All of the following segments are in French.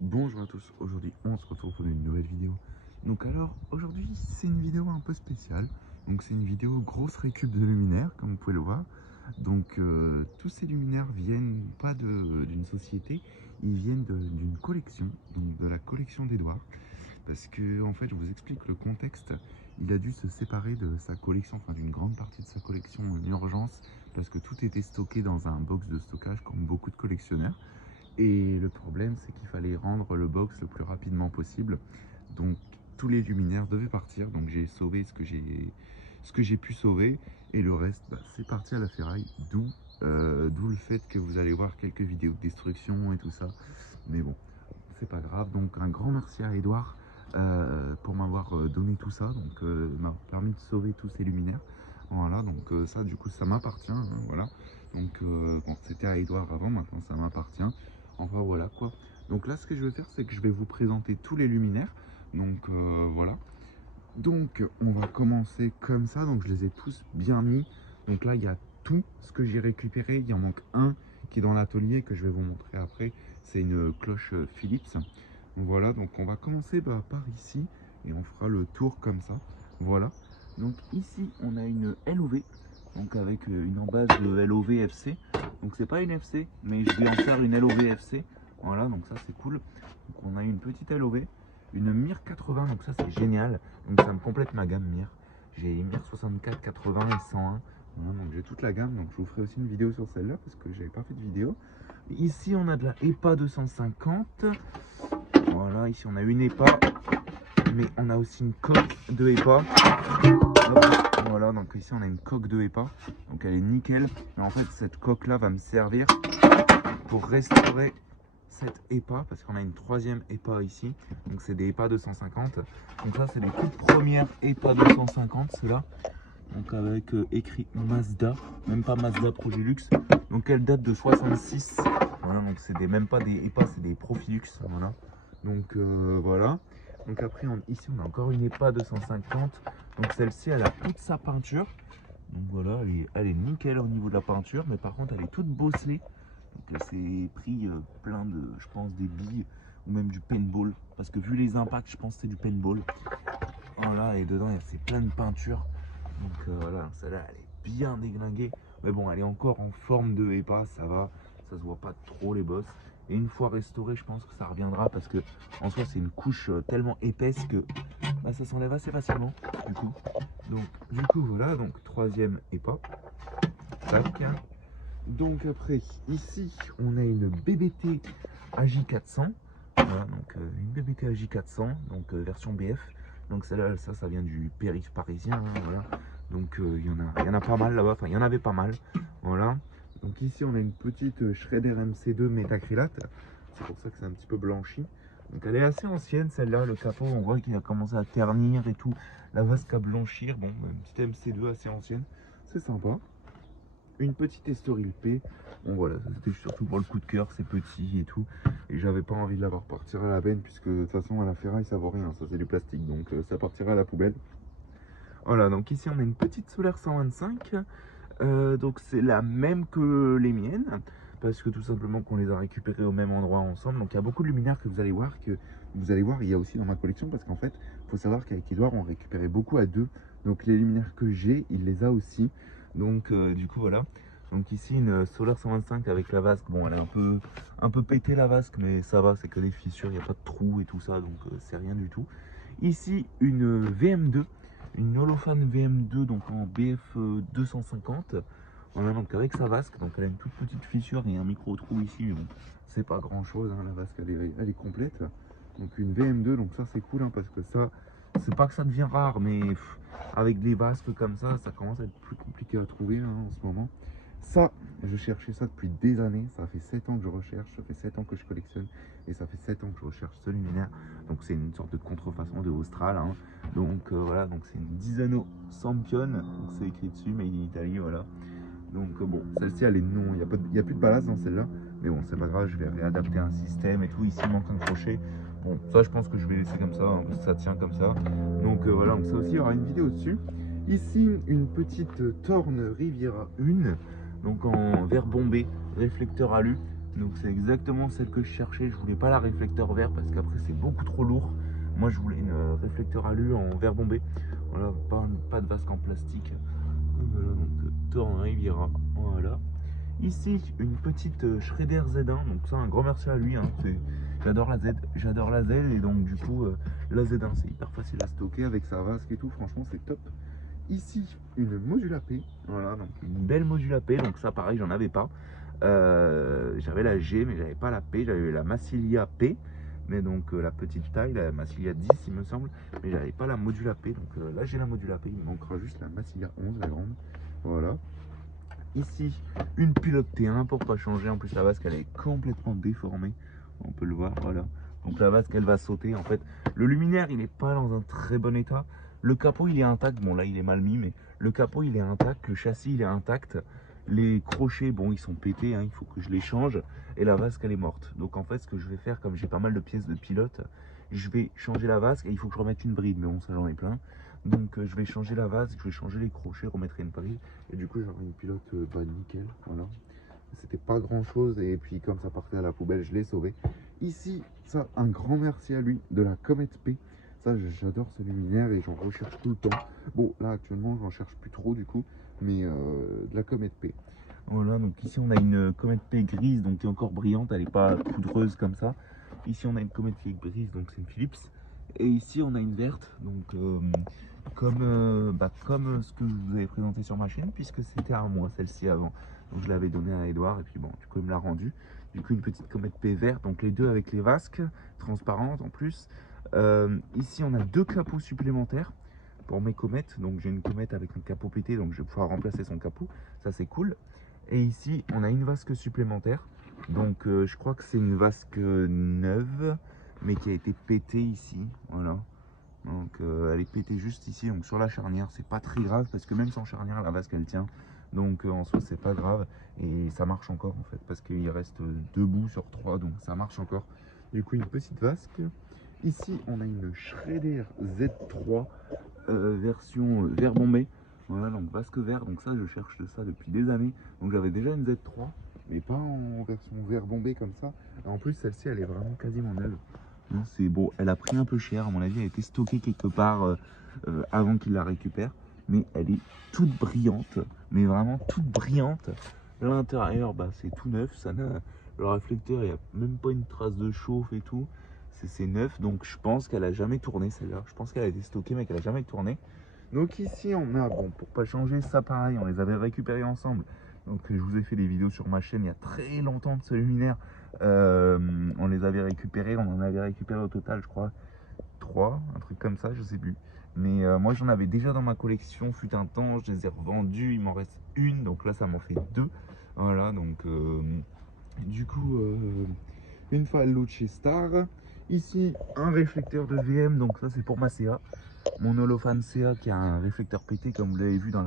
Bonjour à tous, aujourd'hui on se retrouve pour une nouvelle vidéo. Donc alors aujourd'hui c'est une vidéo un peu spéciale. Donc c'est une vidéo grosse récup de luminaires comme vous pouvez le voir. Donc tous ces luminaires viennent pas d'une société, ils viennent d'une collection, donc de la collection d'Edouard. Parce que en fait je vous explique le contexte, il a dû se séparer de sa collection, enfin d'une grande partie de sa collection en urgence. Parce que tout était stocké dans un box de stockage comme beaucoup de collectionneurs. Et le problème, c'est qu'il fallait rendre le box le plus rapidement possible. Donc tous les luminaires devaient partir. Donc j'ai sauvé ce que j'ai pu sauver. Et le reste, c'est parti à la ferraille. D'où le fait que vous allez voir quelques vidéos de destruction et tout ça. Mais bon, c'est pas grave. Donc un grand merci à Edouard pour m'avoir donné tout ça. Donc m'a permis de sauver tous ces luminaires. Voilà, donc ça du coup ça m'appartient, hein, voilà. Donc bon, c'était à Edouard avant, maintenant ça m'appartient. Enfin voilà quoi. Donc là ce que je vais faire, c'est que je vais vous présenter tous les luminaires. Donc voilà. Donc on va commencer comme ça. Donc je les ai tous bien mis. Donc là il y a tout ce que j'ai récupéré. Il y en manque un qui est dans l'atelier que je vais vous montrer après. C'est une cloche Philips. Voilà, donc on va commencer par ici et on fera le tour comme ça. Voilà. Donc ici on a une LOV, donc avec une embase de LOV FC. Donc c'est pas une FC, mais je vais en faire une LOV FC. Voilà, donc ça c'est cool. Donc on a une petite LOV, une MIR 80, donc ça c'est génial. Donc ça me complète ma gamme MIR. J'ai MIR 64, 80 et 101. Voilà, donc j'ai toute la gamme. Donc je vous ferai aussi une vidéo sur celle-là parce que j'avais pas fait de vidéo. Ici on a de la EPA 250. Voilà, ici on a une EPA, mais on a aussi une coque de EPA. Voilà, donc ici on a une coque de EPA, donc elle est nickel. Mais en fait cette coque là va me servir pour restaurer cette EPA, parce qu'on a une troisième EPA ici. Donc c'est des EPA 250. Donc ça c'est les toutes premières EPA 250, ceux-là. Donc avec écrit Mazda, même pas Mazda Progilux. Donc elle date de 66. Voilà, donc c'est même pas des EPA, c'est des Profilux. Voilà. Donc voilà. Donc après ici on a encore une EPA 250. Donc celle-ci elle a toute sa peinture. Donc voilà, elle est nickel au niveau de la peinture, mais par contre elle est toute bosselée. Donc elle s'est pris plein de, je pense, des billes ou même du paintball. Parce que vu les impacts, je pense que c'est du paintball. Voilà, et dedans c'est plein de peinture. Donc voilà, celle-là elle est bien déglinguée. Mais bon, elle est encore en forme de EPA, ça va. Ça se voit pas trop les bosses. Et une fois restaurée, je pense que ça reviendra parce que en soi c'est une couche tellement épaisse que ça s'enlève assez facilement du coup. Donc du coup voilà, donc troisième EPA. Tac. Donc après ici on a une BBT AJ400. Voilà, donc une BBT AJ400, donc version BF. Donc celle-là, ça vient du périph' parisien, hein, voilà. Donc il y en a pas mal là-bas, enfin il y en avait pas mal. Voilà. Donc ici on a une petite Schrader MC2 métacrylate. C'est pour ça que c'est un petit peu blanchi. Donc elle est assez ancienne celle-là, le capot on voit qu'il a commencé à ternir et tout. La vasque à blanchir, bon, une petite MC2 assez ancienne, c'est sympa. Une petite Estoril P. Bon voilà, c'était surtout pour le coup de cœur, c'est petit et tout. Et j'avais pas envie de l'avoir partir à la benne, puisque de toute façon à la ferraille ça vaut rien, ça c'est du plastique, donc ça partira à la poubelle. Voilà, donc ici on a une petite Solaire 125. Donc c'est la même que les miennes, parce que tout simplement qu'on les a récupérées au même endroit ensemble. Donc il y a beaucoup de luminaires que vous allez voir, il y a aussi dans ma collection, parce qu'en fait, il faut savoir qu'avec Edouard, on récupérait beaucoup à deux. Donc les luminaires que j'ai, il les a aussi. Donc du coup voilà. Donc ici une Solar 125 avec la vasque. Bon, elle est un peu pétée la vasque, mais ça va, c'est que des fissures, il n'y a pas de trous et tout ça, donc c'est rien du tout. Ici une VM2, une Holophane VM2, donc en BF 250. Voilà, donc avec sa vasque, donc elle a une toute petite fissure et un micro trou ici, mais bon, c'est pas grand chose, hein, la vasque elle est complète. Donc une VM2, donc ça c'est cool, hein, parce que ça, c'est pas que ça devient rare, mais avec des vasques comme ça commence à être plus compliqué à trouver, hein, en ce moment. Ça, je cherchais ça depuis des années, ça fait 7 ans que je recherche, ça fait 7 ans que je collectionne, et ça fait 7 ans que je recherche ce luminaire. Donc c'est une sorte de contrefaçon de Austral, hein. Donc voilà, donc c'est une Disano Sampion, c'est écrit dessus, Made in Italy, voilà. Donc bon, celle-ci elle est non, il y a plus de ballast dans celle-là, mais bon c'est pas grave, je vais réadapter un système et tout. Ici il manque un crochet, bon ça je pense que je vais laisser comme ça, hein, parce que ça tient comme ça. Donc voilà, donc ça aussi il y aura une vidéo dessus. Ici une petite Torn Riviera 1, donc en verre bombé, réflecteur alu. Donc c'est exactement celle que je cherchais. Je voulais pas la réflecteur vert parce qu'après c'est beaucoup trop lourd. Moi je voulais une réflecteur alu en verre bombé. Voilà, pas de vasque en plastique. Voilà, donc Torn Riviera. Voilà. Ici, une petite Schrader Z1, donc ça un grand merci à lui, hein. J'adore la Z, j'adore la Z et donc du coup la Z1 c'est hyper facile à stocker avec sa vasque et tout, franchement c'est top. Ici, une module AP, voilà, donc une belle module AP, donc ça pareil j'en avais pas. J'avais la G mais j'avais pas la P, j'avais la Massilia P, mais donc la petite taille, la Massilia 10 il me semble, mais j'avais pas la module AP, donc là j'ai la module AP, il me manquera juste la Massilia 11, la grande, voilà. Ici, une pilote T1 pour pas changer. En plus, la vasque elle est complètement déformée. On peut le voir, voilà. Donc la vasque elle va sauter. En fait, le luminaire il n'est pas dans un très bon état. Le capot il est intact. Bon là il est mal mis, mais le capot il est intact. Le châssis il est intact. Les crochets, bon, ils sont pétés. Hein, il faut que je les change. Et la vasque elle est morte. Donc en fait, ce que je vais faire, comme j'ai pas mal de pièces de pilote, je vais changer la vasque et il faut que je remette une bride. Mais bon, ça j'en ai plein. Donc je vais changer la vasque, je vais changer les crochets, remettre une bride. Et du coup, j'aurai une pilote nickel, voilà. C'était pas grand chose et puis comme ça partait à la poubelle, je l'ai sauvé. Ici, ça, un grand merci à lui de la Comet P. Ça, j'adore ce luminaire et j'en recherche tout le temps. Bon, là actuellement, j'en cherche plus trop du coup, mais de la Comet P. Voilà, donc ici on a une Comet P grise, donc qui est encore brillante, elle n'est pas poudreuse comme ça. Ici on a une Comet P grise, donc c'est une Philips. Et ici on a une verte, donc comme ce que je vous avais présenté sur ma chaîne, puisque c'était à moi celle-ci avant. Donc je l'avais donné à Edouard et puis bon, du coup il me l'a rendu. Du coup une petite Comet P verte, donc les deux avec les vasques transparentes en plus. Ici on a deux capots supplémentaires pour mes comètes. Donc j'ai une comète avec un capot pété, donc je vais pouvoir remplacer son capot. Ça c'est cool. Et ici on a une vasque supplémentaire. Donc je crois que c'est une vasque neuve, mais qui a été pétée ici. Voilà. Donc elle est pétée juste ici, donc sur la charnière. C'est pas très grave parce que même sans charnière, la vasque elle tient. Donc en soi c'est pas grave et ça marche encore en fait parce qu'il reste 2 bouts sur 3, donc ça marche encore. Du coup une petite vasque. Ici on a une Schrader Z3 version verre bombé. Voilà, donc vasque vert, donc ça je cherche ça depuis des années. Donc j'avais déjà une Z3 mais pas en version verre bombé comme ça. En plus celle-ci elle est vraiment quasiment neuve. C'est bon, elle a pris un peu cher, à mon avis, elle a été stockée quelque part avant qu'il la récupère. Mais elle est toute brillante, mais vraiment toute brillante. L'intérieur, bah, c'est tout neuf, le réflecteur, il n'y a même pas une trace de chauffe et tout. C'est neuf, donc je pense qu'elle a jamais tourné celle-là. Je pense qu'elle a été stockée, mais qu'elle a jamais tourné. Donc ici, on a, bon, pour pas changer, ça pareil, on les avait récupérés ensemble. Donc je vous ai fait des vidéos sur ma chaîne il y a très longtemps de ce luminaire. On les avait récupérés, on en avait récupéré au total je crois 3, un truc comme ça, je sais plus. Mais moi j'en avais déjà dans ma collection, fut un temps, je les ai revendus, il m'en reste une, donc là ça m'en fait 2. Voilà, donc du coup une Luce Star. Ici un réflecteur de VM, donc ça c'est pour ma CA. Mon Holofan CA qui a un réflecteur pété comme vous l'avez vu dans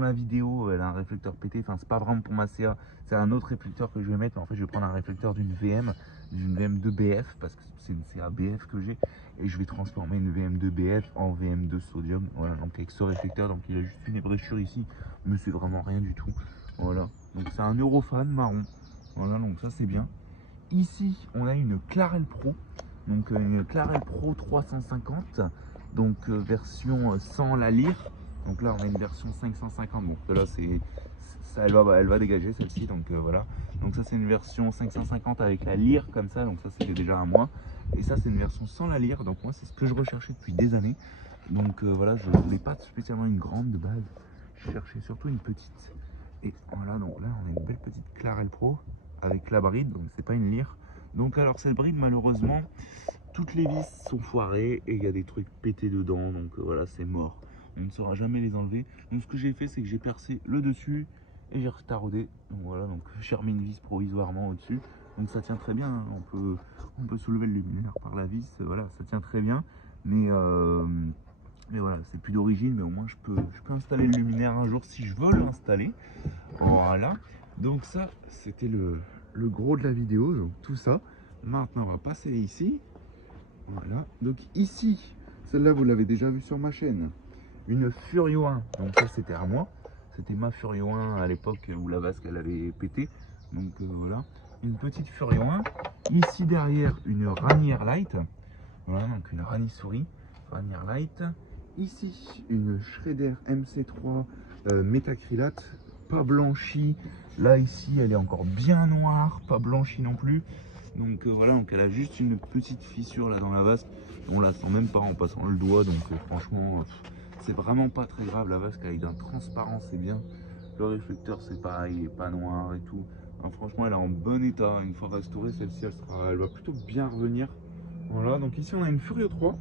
la vidéo, elle a un réflecteur pété, enfin c'est pas vraiment pour ma CA, c'est un autre réflecteur que je vais mettre, mais en fait je vais prendre un réflecteur d'une VM2 BF, parce que c'est une CA BF que j'ai, et je vais transformer une VM2 BF en VM2 sodium, voilà, donc avec ce réflecteur, donc il a juste une ébréchure ici, mais c'est vraiment rien du tout, voilà, donc c'est un Eurofan marron, voilà, donc ça c'est bien. Ici on a une Clarel Pro, donc une Clarel Pro 350, donc version sans la lyre. Donc là on a une version 550, bon là ça, elle va dégager celle-ci, donc voilà. Donc ça c'est une version 550 avec la lyre comme ça, donc ça c'était déjà un mois. Et ça c'est une version sans la lyre, donc moi c'est ce que je recherchais depuis des années. Donc voilà, je ne voulais pas spécialement une grande de base, je cherchais surtout une petite. Et voilà, donc là on a une belle petite Clarel Pro avec la bride, donc c'est pas une lyre. Donc alors cette bride malheureusement, toutes les vis sont foirées et il y a des trucs pétés dedans, donc voilà, c'est mort. On ne saura jamais les enlever. Donc ce que j'ai fait, c'est que j'ai percé le dessus et j'ai retaraudé. Donc voilà, donc j'ai remis une vis provisoirement au-dessus. Donc ça tient très bien, hein. On peut soulever le luminaire par la vis, voilà, ça tient très bien. Mais voilà, c'est plus d'origine, mais au moins je peux installer le luminaire un jour si je veux l'installer. Voilà, donc ça, c'était le gros de la vidéo, donc tout ça. Maintenant, on va passer ici. Voilà, donc ici, celle-là vous l'avez déjà vue sur ma chaîne, une Furio 1, donc ça c'était à moi, c'était ma Furio 1 à l'époque où la vasque elle avait pété, donc voilà. une petite Furio 1. Ici derrière, une Ranier Light. Voilà, donc une Rani souris, Ranier Light. Ici, une Shredder MC3 métacrylate, pas blanchie. Là, ici, elle est encore bien noire, pas blanchie non plus. Donc voilà, donc elle a juste une petite fissure là dans la vasque. On la sent même pas en passant le doigt, donc franchement, c'est vraiment pas très grave. La vasque elle est d'un transparent, c'est bien. Le réflecteur, c'est pareil, il est pas noir et tout. Alors, franchement, elle est en bon état. Une fois restaurée, celle-ci, elle va plutôt bien revenir. Voilà, donc ici on a une Furio 3.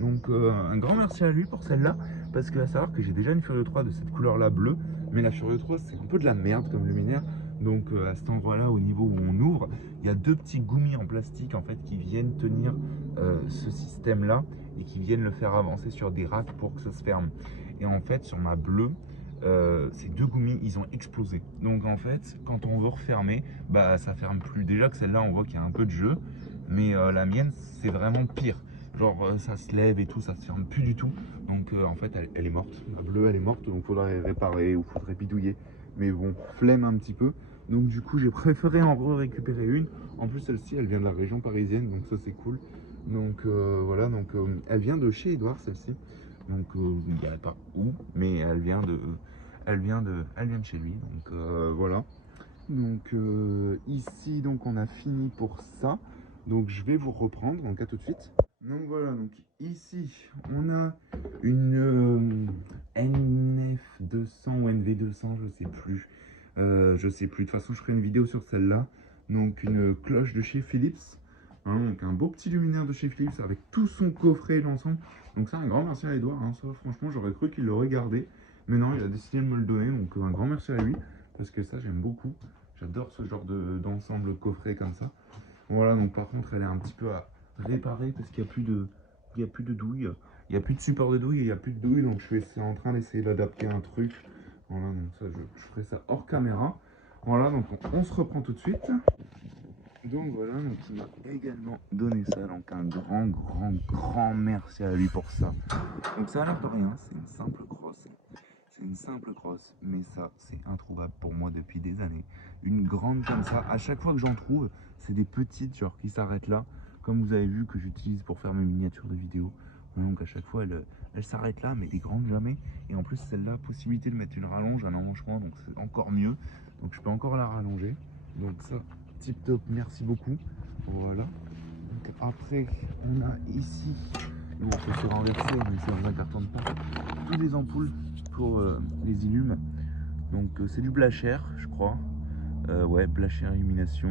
Donc un grand merci à lui pour celle-là. Parce que à savoir que j'ai déjà une Furio 3 de cette couleur-là bleue. Mais la Furio 3 c'est un peu de la merde comme luminaire. Donc à cet endroit-là, au niveau où on ouvre, il y a deux petits goumis en plastique en fait qui viennent tenir ce système-là et qui viennent le faire avancer sur des racks pour que ça se ferme. Et en fait sur ma bleue, ces deux goumis ils ont explosé. Donc en fait quand on veut refermer, bah ça ferme plus. Déjà que celle-là on voit qu'il y a un peu de jeu. Mais la mienne c'est vraiment pire. Genre ça se lève et tout, ça se ferme plus du tout. Donc en fait elle est morte. La bleue elle est morte, donc faudrait réparer ou faudrait bidouiller. Mais bon, flemme un petit peu. Donc du coup j'ai préféré en récupérer une. En plus celle-ci elle vient de la région parisienne, donc ça c'est cool. Donc voilà, donc elle vient de chez Edouard celle-ci. Donc il n'y a pas où, mais elle vient de chez lui. Donc voilà. Donc ici donc on a fini pour ça. Donc je vais vous reprendre, donc à tout de suite. Donc voilà, donc ici on a une NF200 ou NV200, je sais plus. Je sais plus, de toute façon je ferai une vidéo sur celle-là. Donc une cloche de chez Philips. Hein, donc un beau petit luminaire de chez Philips avec tout son coffret et l'ensemble. Donc ça un grand merci à Edouard, hein. Ça franchement j'aurais cru qu'il l'aurait gardé. Mais non, il a décidé de me le donner, donc un grand merci à lui. Parce que ça j'aime beaucoup. J'adore ce genre d'ensemble coffret comme ça. Voilà, donc par contre elle est un petit peu à réparer parce qu'il n'y a plus de, douille. Il n'y a plus de support de douille et il n'y a plus de douille, donc je suis en train d'essayer d'adapter un truc. Voilà, donc ça je ferai ça hors caméra. Voilà, donc on se reprend tout de suite. Donc voilà, donc il m'a également donné ça, donc un grand merci à lui pour ça. Donc ça a l'air de rien, c'est une simple crosse. C'est une simple crosse, mais ça c'est introuvable pour moi depuis des années. Une grande comme ça, à chaque fois que j'en trouve, c'est des petites genre qui s'arrêtent là, comme vous avez vu que j'utilise pour faire mes miniatures de vidéos. Donc à chaque fois elle s'arrête là, mais des grandes jamais. Et en plus celle-là, possibilité de mettre une rallonge, un allongement, donc c'est encore mieux. Donc je peux encore la rallonger. Donc ça, tip top, merci beaucoup. Voilà. Donc après on a ici, on peut se renverser, mais ça ne cartonne pas, tous les ampoules pour les illumes. Donc c'est du Blacher je crois. Ouais, Blacher illumination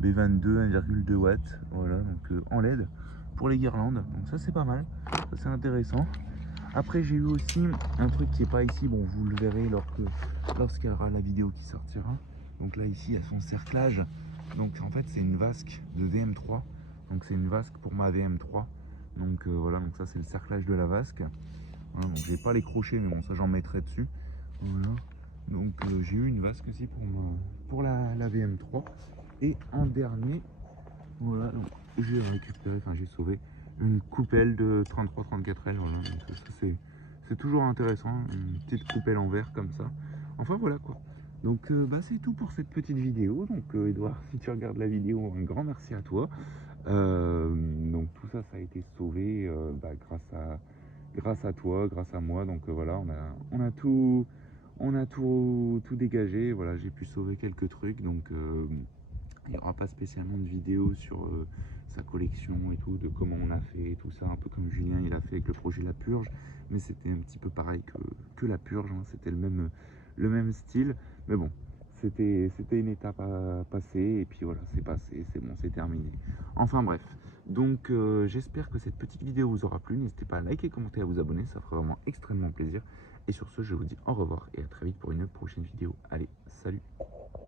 B22 1,2 watts. Voilà, donc en LED pour les guirlandes. Donc ça c'est pas mal, ça c'est intéressant. Après j'ai eu aussi un truc qui est pas ici, bon vous le verrez lorsqu'il y aura la vidéo qui sortira. Donc là ici il y a son cerclage. Donc en fait c'est une vasque de VM3. Donc c'est une vasque pour ma VM3. Donc voilà, donc ça c'est le cerclage de la vasque. Voilà, donc j'ai pas les crochets, mais bon ça j'en mettrai dessus. Voilà. Donc j'ai eu une vasque aussi pour la VM3. Et en dernier, voilà, donc j'ai récupéré, enfin j'ai sauvé une coupelle de 33-34L. Voilà, donc ça c'est toujours intéressant, une petite coupelle en verre comme ça. Enfin voilà quoi. Donc bah, c'est tout pour cette petite vidéo. Donc Edouard, si tu regardes la vidéo, un grand merci à toi. Donc tout ça, ça a été sauvé bah, grâce à toi, grâce à moi. Donc voilà, on a tout dégagé. Voilà, j'ai pu sauver quelques trucs. Donc il n'y aura pas spécialement de vidéo sur sa collection et tout, de comment on a fait et tout ça, un peu comme Julien il a fait avec le projet La Purge, mais c'était un petit peu pareil que La Purge, hein. C'était le même style, mais bon, c'était une étape à passer, et puis voilà, c'est passé, c'est bon, c'est terminé. Enfin bref, donc j'espère que cette petite vidéo vous aura plu, n'hésitez pas à liker, commenter, à vous abonner, ça fera vraiment extrêmement plaisir, et sur ce, je vous dis au revoir, et à très vite pour une prochaine vidéo. Allez, salut!